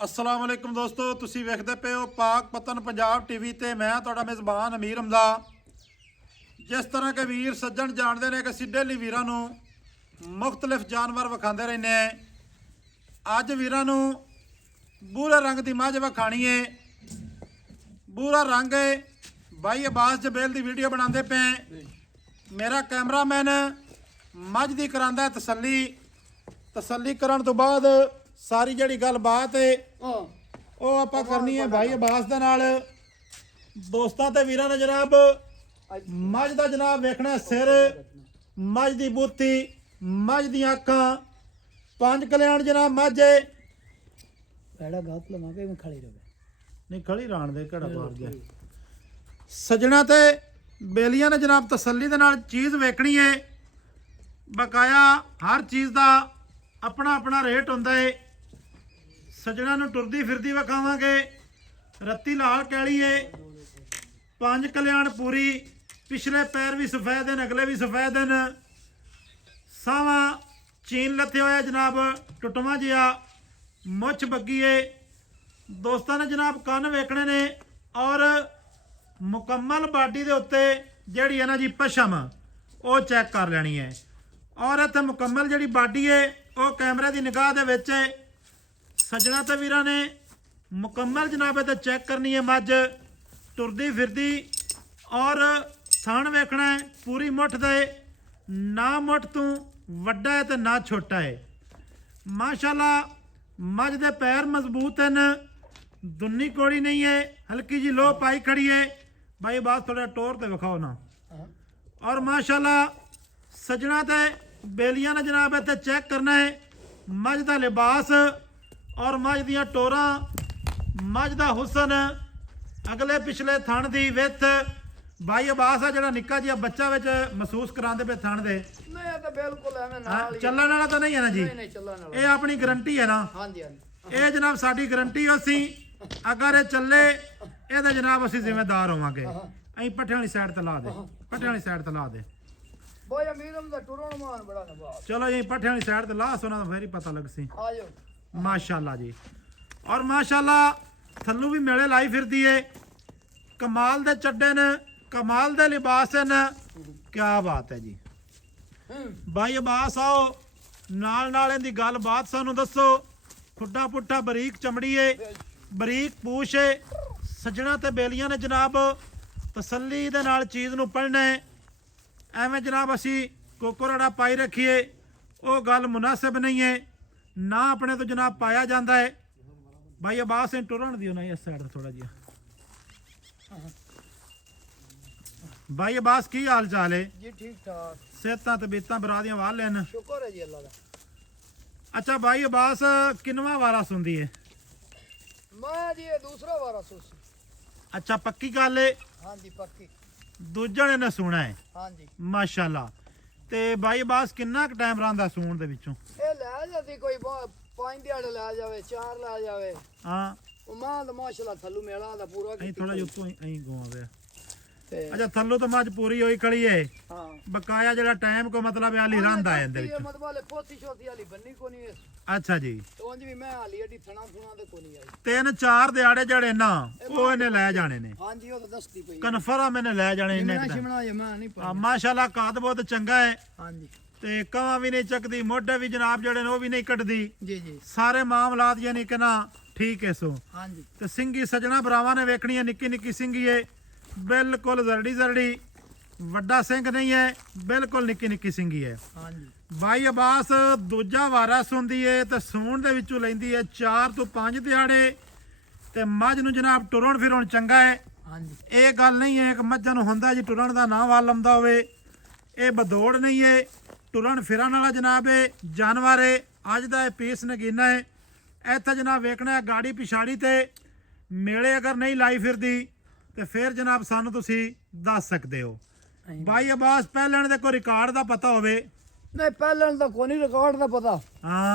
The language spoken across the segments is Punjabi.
अस्सलाम वालेकुम दोस्तों, तुसी वेखदे पे हो पाक पतन पंजाब टीवी ते मैं तुहाडा मेज़बान अमीर हमदा। जिस तरह के वीर सज्जन जानते हैं कि असीं डेली वीरां नूं मुख्तलिफ जानवर विखांदे रहने हैं। अज वीरां नूं बूरे रंग की मझ विखाणी है। बूरा रंग है भाई अब्बास जबेल की वीडियो बनाते पे। मेरा कैमरामैन मझ की करांदा है तसल्ली करन तो बाद सारी जिहड़ी गलबात है वो आपां करनी है भाई अब्बास दे नाल। दोस्तां ते वीरां ने जनाब मझ दा जनाब वेखना सिर, मझ दी बूथी, मझ दी अखां, पंज कल्याण जनाब मझ है। पैड़ा गात लगा के खड़ी रहे नहीं खड़ी राण दे घड़ा पार गया सजना ते बेलियां ने जनाब तसल्ली दे नाल चीज़ वेखनी है। बकाया हर चीज़ दा अपना अपना रेट हुंदा है। सजना नूं टुरदी फिरदी विखावांगे। रत्ती लाल कैली है, पंज कल्याण पूरी, पिछले पैर भी सफेद हैं, अगले भी सफेद हैं। सावा चीन लथे होया जनाब टुटवा जिहा, मुछ बग्गी है। दोस्तों ने जनाब कन वेखने ने और मुकम्मल बाडी दे उत्ते जिहड़ी है ना जी पशम वो चैक कर लैनी है। और इत्थे मुकम्मल जिहड़ी बाडी है वो कैमरे की निगाह दे विच है। सज्जणा ते वीरां ने मुकम्मल जनाब इत्थे चैक करनी है। मझ टुरदी फिरदी और थण वेखना है पूरी मुठ दे, ना मुठ तू वड्डा है तो ना छोटा है। माशाल्लाह मझ दे पैर मजबूत हैं, दुन्नी कोड़ी नहीं है, हल्की जी लो पाई खड़ी है। भाई बात थोड़ा टोर ते विखाओ ना। और माशाल्लाह सजना ते बेलियां ने जनाब इत्थे चेक करना है मझ दा लिबास और मझ दियां टोरां, मझ दा हुसन, अगले पिछले थण दी विथ। भाई अब्बास आ जिहड़ा निक्का जिहा बच्चा विच महसूस करांदे पे थण दे नहीं तो बिल्कुल एवें नाल ही चलण वाला तो नहीं है ना जी? नहीं चलन वाला। ये अपनी गारंटी है ना? हां जी हां ये जनाब साडी गारंटी असी अगर ये चले ਇਹਦੇ जनाब असी जिम्मेदार होवांगे। ਅਸੀਂ ਪੱਠਿਆਂ ਵਾਲੀ ਸਾਈਡ ਤੇ ਲਾ ਦੇ, ਪੱਠਿਆਂ ਵਾਲੀ ਸਾਈਡ ਤੇ ਲਾ ਦੇ। बोय अमीरम दा टुरन मान बड़ा नवाब। चलो जी पट्ठियां वाली साइड ते ला सोना फिर ही पता लग सी। आ जाओ माशाल्लाह जी। और माशाल्लाह थल्लू भी मेले लाई फिरदी है। कमाल दे चड्डे ने, कमाल दे लिबास ने। क्या बात है जी। भाई अब्बास आओ नाल नाल इहदी गल बात सानू दसो। ठुड्डा पुट्ठा बरीक चमड़ी है, बरीक पूछ है। सज्जणा ते बेलियां ने जनाब तसल्ली दे नाल चीज़ नू पढ़ना है। ਐਵੇਂ जनाब असी कोकोरड़ा पाई रखीए वो गल मुनासिब नहीं है ना, अपने तो जनाब पाया जाता है। भाई अब्बास इन टुरन दियो ना इस साइड थोड़ा जिहा। भाई अब्बास की हाल चाल है? जी ठीक ठाक, सेहतां तबीयतां बरादियां वाल लेन? शुक्र है जी अल्लाह दा। अच्छा भाई अब्बास किनवा वारा सुनदी है? मैं जी ये दूसरा वारा सुस। अच्छा पक्की गल है? हां जी पक्की। दूजा ने सुना है? हां जी माशाल्लाह। ते भाई अब्बास किन्ना क टाइम रहिंदा सूण दे विचों? ए ले जाती कोई 5 दिहाड़े ले जावे, 4 ले जावे। हाँ ओ मां दा माशाल्लाह थल्लू मेला दा पूरा अहीं थोड़ा जिहा उत्तों अहीं घुमावे। ते अच्छा थल्लो तो मज पूरी होई खड़ी है। हां बकाया जरा टाइम को मतलब हाली रंदा है अंदर ये विच। मतलब वाले पोथी छोती वाली बन्नी को नहीं है। अच्छा जी। तो उंज भी मैं हाली अडी थणा थुणा ते को नहीं आई। तीन चार दिहाड़े जड़े ना वो इन्हें ले जाने ने। हां जी वो तो दसती पई। कन्फर्म मैंने ले जाने इन्हें शिमला शिमला ये मैं नहीं पा। माशाल्लाह काद बहुत चंगा है। हां जी ते कवा भी नहीं चकदी, मोढे भी जनाब जड़े ने वो भी नहीं कटदी। जी जी सारे मामलात यानी कि ना ठीक है। सो हां जी ते सिंगी सजना भरावां ने वेखनी है। निक्की निक्की सिंगी है, बिल्कुल जरड़ी जरड़ी, वड्डा सिंह नहीं है, बिल्कुल निक्की निक्की सिंगी है। हां जी भाई अब्बास दूजा वारा सुनदी है तो सूण दे विचों लैंदी है 4 तो 5 दिहाड़े। ते मझ नूं जनाब टुरन फिरन चंगा है। हां जी ਇਹ ਗੱਲ ਨਹੀਂ ਹੈ ਕਿ ਮੱਝਾਂ ਨੂੰ ਹੁੰਦਾ ਜੀ ਟੁਰਨ ਦਾ ਨਾਂ ਵਾਲ ਲੰਦਾ ਹੋਵੇ। ਇਹ ਬਦੌੜ ਨਹੀਂ ਹੈ, ਟੁਰਨ ਫਿਰਨ ਵਾਲਾ ਜਨਾਬ ਹੈ ਜਾਨਵਰ ਹੈ। ਅੱਜ ਦਾ ਇਹ ਪੀਸ ਨਗੀਨਾ ਹੈ। ਇੱਥੇ ਜਨਾਬ ਵੇਖਣਾ ਹੈ ਗਾੜੀ ਪਿਛਾੜੀ ਤੇ ਮੇਲੇ ਅਗਰ ਨਹੀਂ ਲਾਈ ਫਿਰਦੀ ਤੇ ਫਿਰ ਜਨਾਬ ਸਾਨੂੰ ਤੁਸੀਂ ਦੱਸ ਸਕਦੇ ਹੋ। ਭਾਈ ਅब्बास ਪਹਿਲਾਂ ਦੇ ਕੋਈ ਰਿਕਾਰਡ ਦਾ ਪਤਾ ਹੋਵੇ? नहीं पहले तो को नहीं रिकॉर्ड दा पता। हाँ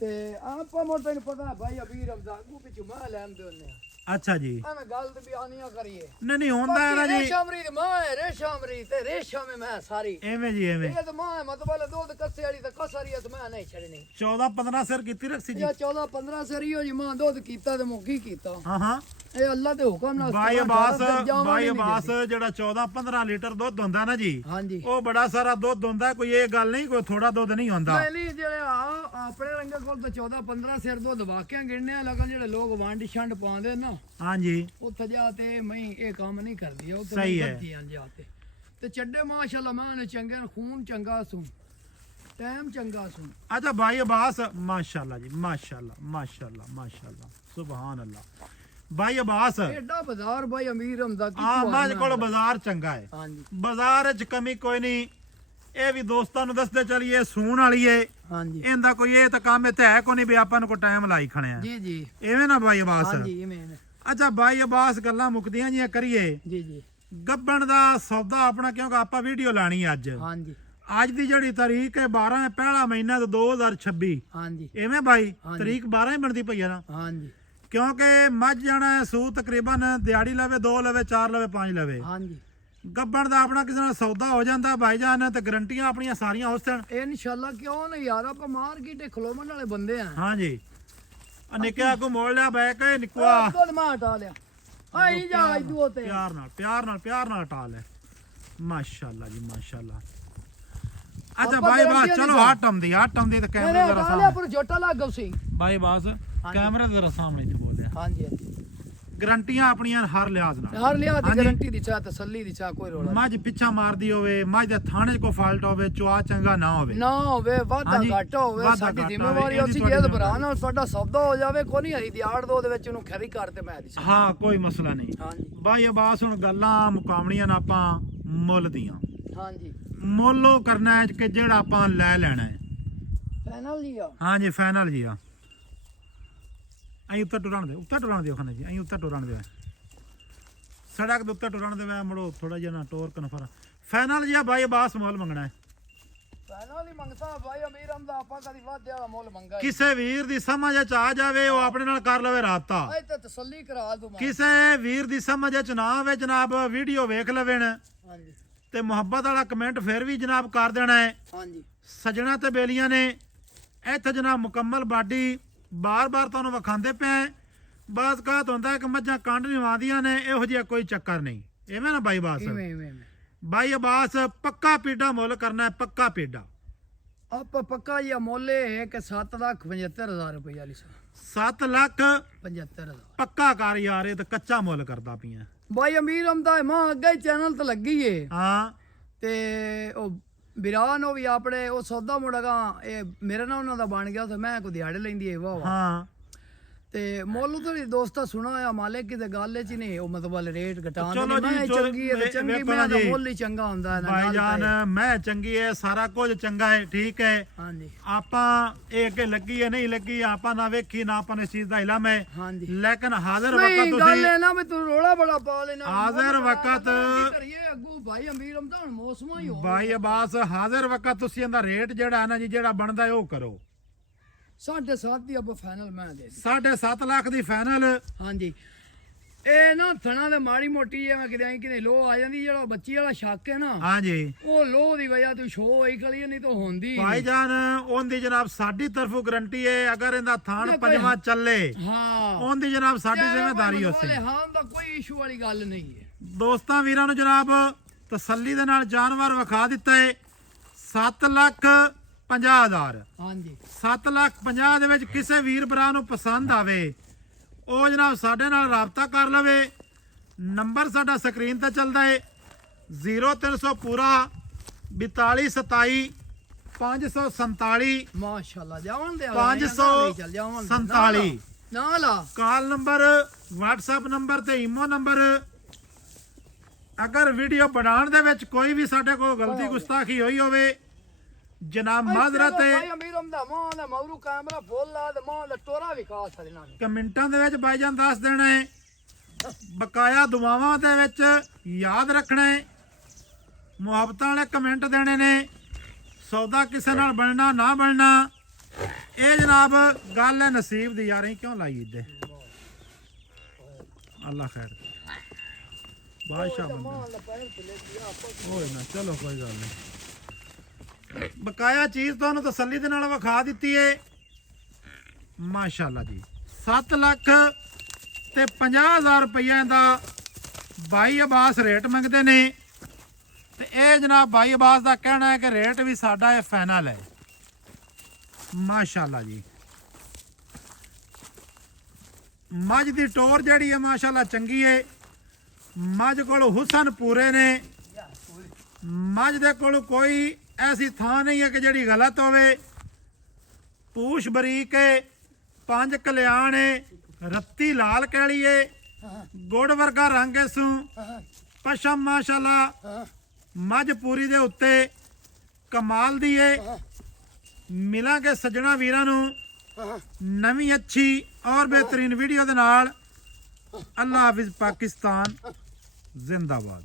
ਤੇ ਆਪਾਂ ਮੋਰ ਤੈਨੂੰ ਪਤਾ ਭਾਈ ਅਬੀਰ ਰਮਜ਼ਾਨ ਨੂੰ ਪਿੱਛੋਂ ਮੈਂ ਲੈਂਦੇ ਹੁੰਨੇ ਆ ਅੱਛਾ ਜੀ ਐਵੇਂ ਗੱਲ ਤੇ ਬਿਆਨੀਆਂ ਕਰੀਏ ਨਹੀਂ ਹੁੰਦਾ ਹੈ ਨਾ ਜੀ ਰੇਸ਼ਮਰੀ ਤੇ ਮਾਂ ਹੈ ਰੇਸ਼ਮਰੀ ਤੇ ਰੇਸ਼ਮ ਮੈਂ ਸਾਰੀ ਐਵੇਂ ਜੀ ਐਵੇਂ ਇਹ ਤੇ ਮਾਂ ਹੈ ਮਤਲਬ ਦੁੱਧ ਕੱਸੇ ਵਾਲੀ ਤੇ ਕਸਰੀ ਤੇ ਮੈਂ ਨਹੀਂ ਛੱਡਣੀ 14-15 ਸਿਰ ਕੀਤੀ ਰੱਖੀ ਜੀ ਇਹ 14-15 ਸਰੀ ਹੋ ਜੀ ਮਾਂ ਦੁੱਧ ਕੀਤਾ ਤੇ ਮੁੱਕੀ ਕੀਤਾ ਹਾਂ ਇਹ ਅੱਲਾ ਦੇ ਹੁਕਮ ਨਾਲ ਬਾਈ ਅਬਾਸ ਜਿਹੜਾ 14-15 ਲੀਟਰ ਦੁੱਧ ਹੁੰਦਾ ਨਾ ਜੀ ਹਾਂਜੀ ਉਹ ਬੜਾ ਸਾਰਾ ਦੁੱਧ ਹੁੰਦਾ ਕੋਈ ਇਹ ਗੱਲ ਨਹੀਂ ਕੋਈ ਥੋੜਾ ਦੁੱਧ ਨਹੀਂ ਹੁੰਦਾ ਪਹਿਲੀ ਜਿਹੜੇ ਆਪਣੇ ਰੰਗੇ ਕੋਲ ਤਾਂ 14-15 ਸਿਰ ਦੁੱਧ ਵਾਕਿਆ ਗਿਣਨੇ ਆ ਲਗਨ ਜਿਹੜੇ ਲੋਕ ਵੰਡ ਛੰਡ ਪਾਉਂਦੇ ਨਾ ਹਾਂਜੀ ਉੱਥੇ ਜਾ ਤੇ ਮੈਂ ਇਹ ਕੰਮ ਨਹੀਂ ਕਰਦੀ ਉਹ ਸਹੀ ਹੈ ਜਾ ਤੇ ਚੱਡੇ ਮਾਸ਼ਾਅੱਲਾ ਮੈਂ ਚੰਗੇ ਖੂਨ ਚੰਗਾ ਸੂ ਟਾਈਮ ਚੰਗਾ ਸੂ ਅੱਛਾ ਬਾਈ ਅਬਾਸ ਮਾਸ਼ਾਅੱਲਾ ਜੀ ਮਾਸ਼ਾਅੱਲਾ ਸੁਭਾਨ ਅੱਲਾਹ ਬਾਈ ਅਬਾਸ ਐਡਾ ਬਾਜ਼ਾਰ ਬਾਈ ਅਮੀਰ ਹੁੰਦਾ ਕੀ ਮਾਝ ਕੋਲ ਬਾਜ਼ਾਰ ਚੰਗਾ ਹੈ ਹਾਂਜੀ ਬਾਜ਼ਾਰ 'ਚ ਕਮੀ ਕੋਈ ਨਹੀਂ ਇਹ ਵੀ ਦੋਸਤਾਂ ਨੂੰ ਦੱਸਦੇ ਚਲੀਏ ਸੂਣ ਵਾਲੀ ਏ ਹਾਂਜੀ ਇਹਦਾ ਕੋਈ ਇਹ ਤਾਂ ਕੰਮ ਇੱਥੇ ਹੈ ਕੋਈ ਨਹੀਂ ਵੀ ਆਪਾਂ ਨੂੰ ਕੋਈ ਟਾਈਮ ਲਾਈ ਖਣਿਆ ਜੀ ਐਵੇਂ ਨਾ ਬਾਈ ਅਬਾਸ ਹਾਂਜੀ ਇਵੇਂ ਅੱਛਾ ਬਾਈ ਅਬਾਸ ਗੱਲਾਂ ਮੁੱਕਦੀਆਂ ਜੀਆਂ ਕਰੀਏ ਜੀ ਗੱਬਣ ਦਾ ਸੌਦਾ ਆਪਣਾ ਕਿਉਂਕਿ ਆਪਾਂ ਵੀਡੀਓ ਲਾਣੀ ਅੱਜ ਹਾਂਜੀ ਅੱਜ ਦੀ ਜਿਹੜੀ ਤਾਰੀਖ ਹੈ 12 ਹੈ ਪਹਿਲਾ ਮਹੀਨਾ ਤੇ 2026 ਹਾਂਜੀ ਐਵੇਂ ਬਾਈ ਤਾਰੀਖ 12 ਹੀ ਬਣਦੀ ਪਈ ਆ ਨਾ ਹਾਂਜੀ ਕਿਉਂਕਿ ਮੱਝ ਜਾਣਾ ਸੂ ਤਕਰੀਬਨ ਦਿਹਾੜੀ ਲਵੇ 2 ਲਵੇ 4 ਲਵੇ 5 ਲਵੇ ਹਾਂਜੀ ਗੱਬਣ ਦਾ ਆਪਣਾ ਕਿਸੇ ਨਾਲ ਸੌਦਾ ਹੋ ਜਾਂਦਾ ਭਾਈਜਾਨ ਤੇ ਗਰੰਟੀਆਂ ਆਪਣੀਆਂ ਸਾਰੀਆਂ ਹੁਸਨ ਇਨਸ਼ਾਅੱਲਾ ਕਿਉਂ ਨਹੀਂ ਯਾਰ ਆਪਾਂ ਮਾਰਕੀਟ ਖਲੋਮਣ ਵਾਲੇ ਬੰਦੇ ਆ ਹਾਂਜੀ ਆ ਨਿੱਕਿਆ ਕੋ ਮੋੜ ਲਿਆ ਬੈ ਕੇ ਨਿੱਕਵਾ ਦੁੱਧ ਮਾਂ ਹਟਾ ਲਿਆ ਆਈ ਜਾ ਇਦੂ ਤੇ ਪਿਆਰ ਨਾਲ ਟਾ ਲੈ ਮਾਸ਼ਾਅੱਲਾ ਜੀ ਮਾਸ਼ਾਅੱਲਾ ਅੱਛਾ ਬਾਈ ਬਾਸ ਚਲੋ ਹਟਮ ਦੀ ਤੇ ਕੈਮਰੇ ਜ਼ਰਾ ਹਟਾ ਲਿਆ ਪਰ ਜੋਟਾ ਲੱਗ ਗਉ ਸੀ ਬਾਈ ਬਾਸ ਕੈਮਰੇ ਜ਼ਰਾ ਸਾਹਮਣੇ ਤੇ ਬੋਲਿਆ ਹਾਂਜੀ ਗਰੰਟੀਆਂ ਆਪਣੀਆਂ ਹਰ ਲਿਹਾਜ਼ ਨਾਲ ਹਰ ਲਿਆ ਦੀ ਗਾਰੰਟੀ ਦੀ ਚਾਹ ਤਸੱਲੀ ਦੀ ਚਾਹ ਕੋਈ ਰੋਲਾ ਮੱਝ ਪਿੱਛਾ ਮਾਰਦੀ ਹੋਵੇ ਮੱਝ ਦੇ ਥਾਣੇ 'ਚ ਕੋਈ ਫਾਲਟ ਹੋਵੇ ਚੁਆ ਚੰਗਾ ਨਾ ਹੋਵੇ ਵਾਧਾ ਘੱਟ ਹੋਵੇ ਸਾਡੀ ਜ਼ਿੰਮੇਵਾਰੀ ਅਸੀਂ ਜੇ ਭਰਾ ਨਾਲ ਸਾਡਾ ਸੌਦਾ ਹੋ ਜਾਵੇ ਕੋਈ ਨਹੀਂ ਅਸੀਂ ਦਿਹਾੜ ਦੋ ਦੇ ਵਿੱਚ ਉਹਨੂੰ ਖਰੀ ਕਰ ਤੇ ਮੈਂ ਦੀ ਹਾਂ ਕੋਈ ਮਸਲਾ ਨਹੀਂ ਹਾਂਜੀ ਬਾਈ ਅਬਾਸ ਹੁਣ ਗੱਲਾਂ ਮੁਕਾਮਣੀਆਂ ਨਾ ਆਪਾਂ ਮੁੱਲ ਦੀਆਂ ਹਾਂਜੀ ਮੁੱਲ ਉਹ ਕਰਨਾ ਹੈ ਕਿ ਜਿਹੜਾ ਆਪਾਂ ਲੈ ਲੈਣਾ ਹੈ ਫਾਈਨਲ ਜੀ ਆ ਹਾਂਜੀ ਫਾਈਨਲ ਜੀ ਆ ਅਸੀਂ ਉੱਤੇ ਟੁਰਨ ਦਿਓ ਖਾਨੇ ਜੀ ਅਸੀਂ ਉੱਤੇ ਟੁਰਨ ਦਿਓ ਸੜਕ ਦੇ ਉੱਤੇ ਟੁਰਨ ਦੇ ਮੜੋ ਥੋੜਾ ਜਿਹਾ ਨਾ ਟੋਰ ਕਨਫਰ ਫਾਈਨਲ ਜੀ ਆ ਬਾਈ ਅਬਾਸ ਮੁੱਲ ਮੰਗਣਾ ਹੈ ਫਾਈਨਲ ਹੀ ਮੰਗਤਾ ਬਾਈ ਅਮੀਰ ਹਮਦਾ ਆਪਾਂ ਕਦੀ ਵਾਧੇ ਵਾਲਾ ਮੁੱਲ ਮੰਗਾ ਕਿਸੇ ਵੀਰ ਦੀ ਸਮਝ ਚ ਆ ਜਾਵੇ ਉਹ ਆਪਣੇ ਨਾਲ ਕਰ ਲਵੇ ਰਾਬਤਾ ਇਹ ਤਾਂ ਤਸੱਲੀ ਕਰਾ ਦੂੰ ਮੈਂ ਕਿਸੇ ਵੀਰ ਦੀ ਸਮਝ ਚ ਨਾ ਆਵੇ ਜਨਾਬ ਵੀਡੀਓ ਵੇਖ ਲਵੇਣ ਹਾਂਜੀ ਤੇ ਮੁਹੱਬਤ ਵਾਲਾ ਕਮੈਂਟ ਫਿਰ ਵੀ ਜਨਾਬ ਕਰ ਦੇਣਾ ਹੈ ਹਾਂਜੀ ਸਜਣਾ ਤੇ ਬੇਲੀਆਂ ਨੇ ਇੱਥੇ ਜਨਾਬ ਮੁਕੰਮਲ ਬਾਡੀ ਬਾਰ-ਬਾਰ ਤੁਹਾਨੂੰ ਵਿਖਾਉਂਦੇ ਪਏ ਬਾਸ ਕਾਤ ਹੁੰਦਾ ਕਿ ਮੱਝਾਂ ਕੰਡ ਨਹੀਂ ਆਉਂਦੀਆਂ ਨੇ ਇਹੋ ਜਿਹਾ ਕੋਈ ਚੱਕਰ ਨਹੀਂ ਐਵੇਂ ਨਾ ਬਾਈ ਬਾਸ ਇਵੇਂ ਬਾਈ ਅਬਾਸ ਪੱਕਾ ਪੀਡਾ ਮੁੱਲ ਕਰਨਾ ਹੈ ਪੱਕਾ ਪੀਡਾ ਆਪਾਂ ਪੱਕਾ ਜਿਹਾ ਮੁੱਲ ਇਹ ਹੈ ਕਿ 7,75,000 ਰੁਪਏ ਵਾਲੀ 7,75,000 75,000 ਪੱਕਾ ਕਰ ਯਾਰ ਇਹ ਤਾਂ ਕੱਚਾ ਮੁੱਲ ਕਰਦਾ ਪਈਆਂ ਬਾਈ ਅਮੀਰ ਹਮਦਾ ਮਾਂ ਅੱਗੇ ਚੈਨਲ ਤੇ ਲੱਗੀ ਏ ਹਾਂ ਤੇ ਉਹ ਬਿਰਾਨ ਉਹ ਵੀ ਆਪਣੇ ਉਹ ਸੌਦਾ ਮੁੜਾਗਾ ਇਹ ਮੇਰੇ ਨਾਲ ਉਹਨਾਂ ਦਾ ਬਣ ਗਿਆ ਤੇ ਮੈਂ ਕੋ ਦਿਹਾੜੇ ਲੈਂਦੀ ਏ ਵਾਹ ਹਾਂ ਤੇ ਮੁੱਲ ਤੋਂ ਦੋਸਤਾ ਸੁਣਾ ਆ ਮਾਲਿਕ ਕਿਤੇ ਗੱਲ ਚ ਨਹੀਂ ਉਹ ਮਤਲਬ ਰੇਟ ਘਟਾਉਣ ਚਲੋ ਦੀ ਮੈਂ ਜੀ, ਚੰਗੀ ਹੈ ਤੇ ਚੰਗੀ ਵੇਖੋ ਮੈਂ ਨਾ ਦਾ ਜੀ। ਮੁੱਲ ਹੀ ਚੰਗਾ ਹੁੰਦਾ ਹੈ ਨਾ ਭਾਈਜਾਨ ਮੈਂ ਚੰਗੀ ਹੈ ਸਾਰਾ ਕੁਝ ਚੰਗਾ ਹੈ ਠੀਕ ਹੈ ਹਾਂਜੀ ਆਪਾਂ ਇਹ ਅੱਗੇ ਲੱਗੀ ਹੈ ਨਹੀਂ ਲੱਗੀ ਆਪਾਂ ਨਾ ਵੇਖੀ ਨਾ ਆਪਾਂ ਨੇ ਇਸ ਚੀਜ਼ ਦਾ ਇਲਮ ਹੈ ਹਾਂਜੀ ਲੇਕਿਨ ਹਾਜ਼ਰ ਨਹੀਂ ਵਕਤ ਗੱਲ ਤੁਸੀਂ ਹੈ ਨਾ ਵੀ ਤੂੰ ਰੋਲਾ ਬੜਾ ਪਾ ਲੈਣਾ ਹਾਜ਼ਰ ਵਕਤ ਕਰੀਏ ਅੱਗੂ ਭਾਈ ਅਮੀਰ ਹਮਦਾ ਹੁਣ ਮੌਸਮਾਂ ਹੀ ਹੋ ਬਾਈ ਅਬਾਸ ਹਾਜ਼ਰ ਵਕਤ ਤੁਸੀਂ ਇਹਦਾ ਰੇਟ ਜਿਹੜਾ ਹੈ ਨਾ ਜੀ ਜਿਹੜਾ ਬਣਦਾ ਹੈ ਉਹ ਕਰੋ 7.5 ਦੀ ਆਪਾਂ ਫਾਈਨਲ ਮੈਂ ਦੇ 7.5 ਲੱਖ ਦੀ ਫਾਈਨਲ ਹਾਂਜੀ ਇਹ ਨਾ ਥਣਾ ਦੇ ਮਾੜੀ ਮੋਟੀ ਜਿਵੇਂ ਕਿਤੇ ਲੋ ਆ ਜਾਂਦੀ ਜਿਹੜਾ ਬੱਚੀ ਵਾਲਾ ਸ਼ੱਕ ਹੈ ਨਾ ਹਾਂਜੀ ਉਹ ਲੋ ਦੀ ਵਜ੍ਹਾ ਤੋਂ ਸ਼ੋ ਹੋਈ ਖਲੀ ਨਹੀਂ ਤਾਂ ਹੁੰਦੀ ਭਾਈਜਾਨ ਉਹਦੀ ਜਨਾਬ ਸਾਡੀ ਤਰਫੋਂ ਗਰੰਟੀ ਹੈ ਅਗਰ ਇਹਦਾ ਥਾਣ ਪੰਜਵਾਂ ਚੱਲੇ ਹਾਂ ਉਹਦੀ ਜਨਾਬ ਸਾਡੀ ਜ਼ਿੰਮੇਵਾਰੀ ਉਸੇ ਹਾਂ ਦਾ ਕੋਈ ਇਸ਼ੂ ਵਾਲੀ ਗੱਲ ਨਹੀਂ ਹੈ ਦੋਸਤਾਂ ਵੀਰਾਂ ਨੂੰ ਜਨਾਬ ਤਸੱਲੀ ਦੇ ਨਾਲ ਜਾਨਵਰ ਵਿਖਾ ਦਿੱਤਾ ਹੈ 7,50,000 ਹਾਂਜੀ 7,50,000 ਦੇ ਵਿੱਚ ਕਿਸੇ ਵੀਰ ਭਰਾ ਨੂੰ ਪਸੰਦ ਆਵੇ ਉਹ ਜਨਾਬ ਸਾਡੇ ਨਾਲ ਰਾਬਤਾ ਕਰ ਲਵੇ ਨੰਬਰ ਸਾਡਾ ਸਕਰੀਨ ਤੇ ਚੱਲਦਾ ਹੈ 0300 ਪੂਰਾ 4227 547 ਮਾਸ਼ਾਅੱਲਾ ਜਾਵਣ ਦੇ 547 ਨਾਲ ਆ ਕਾਲ ਨੰਬਰ WhatsApp ਨੰਬਰ ਤੇ ਈਮੋ ਨੰਬਰ ਅਗਰ ਵੀਡੀਓ ਬਣਾਉਣ ਦੇ ਵਿੱਚ ਕੋਈ ਵੀ ਸਾਡੇ ਕੋਲ ਗਲਤੀ ਗੁਸਤਾਖੀ ਹੋਈ ਹੋਵੇ ਜਨਾਬ ਮਾਜ਼ਰਤ ਹੈ ਭਾਈ ਅਮੀਰ ਹਮਦਾ ਮਾਂ ਦਾ ਮੌਰੂ ਕੈਮਰਾ ਫੁੱਲ ਲਾ ਤੇ ਮਾਂ ਦਾ ਟੋਰਾ ਵੀ ਖਾ ਸਕਣਾ ਕਮੈਂਟਾਂ ਦੇ ਵਿੱਚ ਭਾਈਜਾਨ ਦੱਸ ਦੇਣਾ ਹੈ ਬਕਾਇਆ ਦੁਆਵਾਂ ਦੇ ਵਿੱਚ ਯਾਦ ਰੱਖਣਾ ਹੈ ਮੁਹੱਬਤਾਂ ਵਾਲੇ ਕਮੈਂਟ ਦੇਣੇ ਨੇ ਸੌਦਾ ਕਿਸੇ ਨਾਲ ਬਣਨਾ ਨਾ ਬਣਨਾ ਇਹ ਜਨਾਬ ਗੱਲ ਹੈ ਨਸੀਬ ਦੀ ਯਾਰ, ਅਸੀਂ ਕਿਉਂ ਲਾਈ ਇੱਦੇ। ਅੱਲਾ ਖੈਰ ਬਾਦਸ਼ਾਹ ਬੰਦਾ ਹੋਏ ਨਾ, ਚਲੋ ਕੋਈ ਗੱਲ ਨਹੀਂ। ਬਕਾਇਆ ਚੀਜ਼ ਤੁਹਾਨੂੰ ਤਸੱਲੀ ਦੇ ਨਾਲ ਵਿਖਾ ਦਿੱਤੀ ਏ ਮਾਸ਼ਾਅੱਲਾ ਜੀ। 7 ਲੱਖ ਤੇ 50,000 ਰੁਪਈਆ ਦਾ ਬਾਈ ਅਬਾਸ ਰੇਟ ਮੰਗਦੇ ਨੇ ਤੇ ਇਹ ਜਨਾਬ ਬਾਈ ਅਬਾਸ ਦਾ ਕਹਿਣਾ ਹੈ ਕਿ ਰੇਟ ਵੀ ਸਾਡਾ ਇਹ ਫਾਈਨਲ ਹੈ ਮਾਸ਼ਾਅੱਲਾ ਜੀ। ਮੱਝ ਦੀ ਟੋਰ ਜਿਹੜੀ ਹੈ ਮਾਸ਼ਾਅੱਲਾ ਚੰਗੀ ਹੈ। ਮੱਝ ਕੋਲ ਹੁਸਨ ਪੂਰੇ ਨੇ। ਮੱਝ ਦੇ ਕੋਲ ਕੋਈ ਐਸੀ ਥਾਂ ਨਹੀਂ ਹੈ ਕਿ ਜਿਹੜੀ ਗਲਤ ਹੋਵੇ। ਪੂਛ ਬਰੀਕ ਹੈ, 5 ਕਲਿਆਣ ਹੈ, ਰੱਤੀ ਲਾਲ ਕੈਲੀ ਹੈ, ਗੁੜ ਵਰਗਾ ਰੰਗ ਹੈ ਸੂ ਪਸ਼ਮ ਮਾਸ਼ਾਅੱਲਾ। ਮੱਝ ਪੂਰੀ ਦੇ ਉੱਤੇ ਕਮਾਲ ਦੀ ਹੈ। ਮਿਲਾਂਗੇ ਸੱਜਣਾ ਵੀਰਾਂ ਨੂੰ ਨਵੀਂ ਅੱਛੀ ਔਰ ਬਿਹਤਰੀਨ ਵੀਡੀਓ ਦੇ ਨਾਲ। ਅੱਲਾ ਹਾਫਿਜ਼, ਪਾਕਿਸਤਾਨ ਜ਼ਿੰਦਾਬਾਦ।